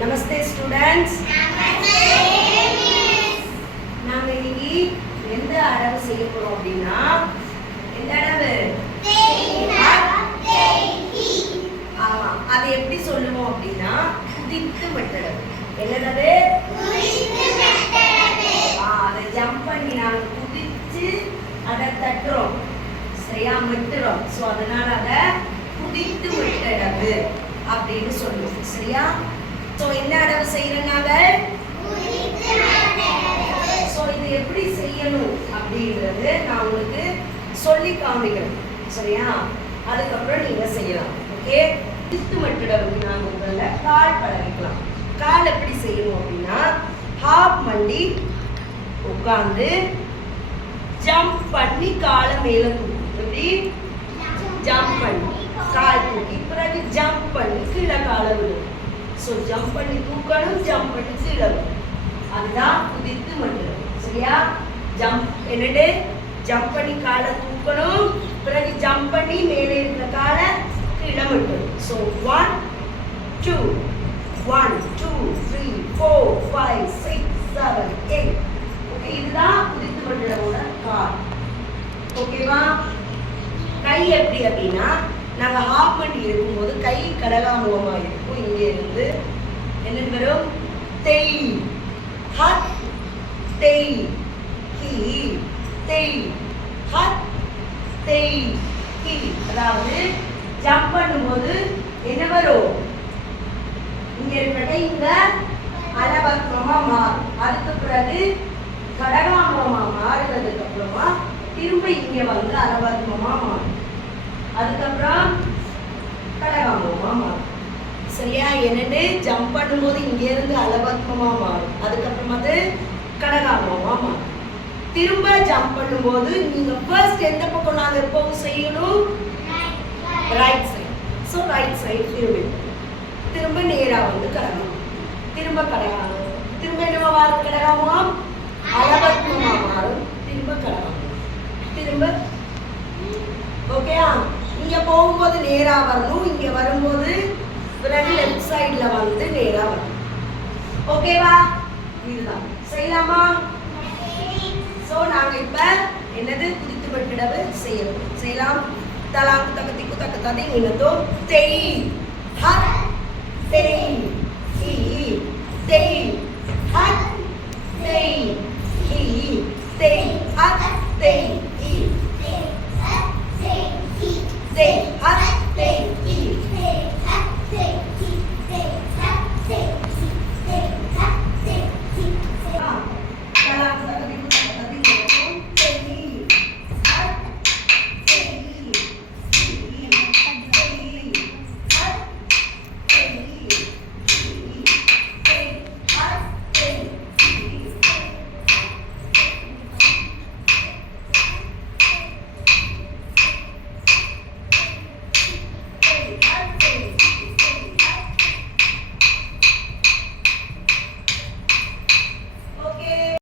Namaste students. நாம இன்னைக்கு எந்த அடவு செய்ய போறோம் அப்படின்னா எந்த அடவு? ஆமா, அது எப்படி சொல்லுவோம் அப்படின்னா குதித்து மெட்டடவு. என்னது? அதை ஜம்ப் பண்ணி நாம குதிச்சு அதை தட்டுறோம், சரியா? மெட்டுறோம். ஸோ அதனால அதை குதித்து மெட்டடவு அப்படின்னு சொல்லுவோம், சரியா? ஸோ என்ன அடவு செய்யறனால ஸோ இது எப்படி செய்யணும் அப்படின்றது நான் உங்களுக்கு சொல்லி காமிக்கிறேன், சரியா? அதுக்கப்புறம் நீங்க செய்யலாம். ஓகே, குதித்து மெட்டடவுக்கு நாங்கள் முதல்ல கால் பழகிக்கலாம். கால் எப்படி செய்யணும் அப்படின்னா ஹாப் மண்டி உட்காந்து ஜம்ப் பண்ணி காலை மேலே தூக்கும். எப்படி? ஜம்ப் பண்ணி கால் தூக்கி பிறகு ஜம்ப் பண்ணி கீழே காலை விடும். ஸோ ஜம்ப் பண்ணி தூக்கணும், ஜம்ப் பண்ணி கீழே விடும். அதுதான் குதித்து மெட்டடவு, சரியா? ஜம்ப் என்னது? ஜம்ப் பண்ணி காலை தூக்கணும், பிறகு ஜம்ப் பண்ணி மேலே இருக்கிற காலை கீழே மெட்டணும். ஸோ 1 2 1 2 3 4 5 6 7 8. ஓகே, இதுதான் குதித்து மெட்டடவோட கால். ஓகேவா? கை எப்படி அப்படின்னா நாங்கள் ஹாஃப் மண்டி இருக்கும்போது கை கடகாமுகமாக இருக்கும். இங்கே இருந்து என்ன வரும்? தெய் ஹத் தெய் ஹி தெய் ஹத் தெய் ஹி. அதாவது ஜம்ப் பண்ணும்போது என்ன வரும்? இங்க இருக்கிற இங்க அலபத்மமா மாறும். அதுக்கு பிறகு கடகாமுகமா மாறுறதுக்கு அப்புறமா திரும்ப இங்க வந்து அலபத்மமா மாறும். அதுக்கப்புறம் கடகாமுகமா மாறும், சரியா? என்னன்னு ஜம்ப் பண்ணும்போது இங்க இருந்து அலபத்மமா மாறும், அதுக்கப்புறம் அது கடகாமுகமா மாறும். திரும்ப ஜம்ப் பண்ணும்போது நீங்க ஃபர்ஸ்ட் எந்த பக்கம் நாங்க எப்பவும் செய்யணும்? Right side. So right side திரும்ப நேரா வந்து கடகம், திரும்ப கடகம், திரும்ப என்னவா மாறும்? கடகாமுகம் அலபத்மமா மாறும், திரும்ப கடகம், திரும்ப. ஓகேயா? இங்க போகும்போது நேரா வரணும், இங்க வரும்போது பிறகு லெஃப்ட் சைடுல வந்து நேரா வரணும். ஓகேவா? இதுதான் செய்யலாமா? சோ நாங்க இப்ப என்னது? குதித்து மெட்டடவு செய்யலாம். தலாங்கு தகதிக்கு தக்கதாதி இனதோ தெய் ஹத் தெய்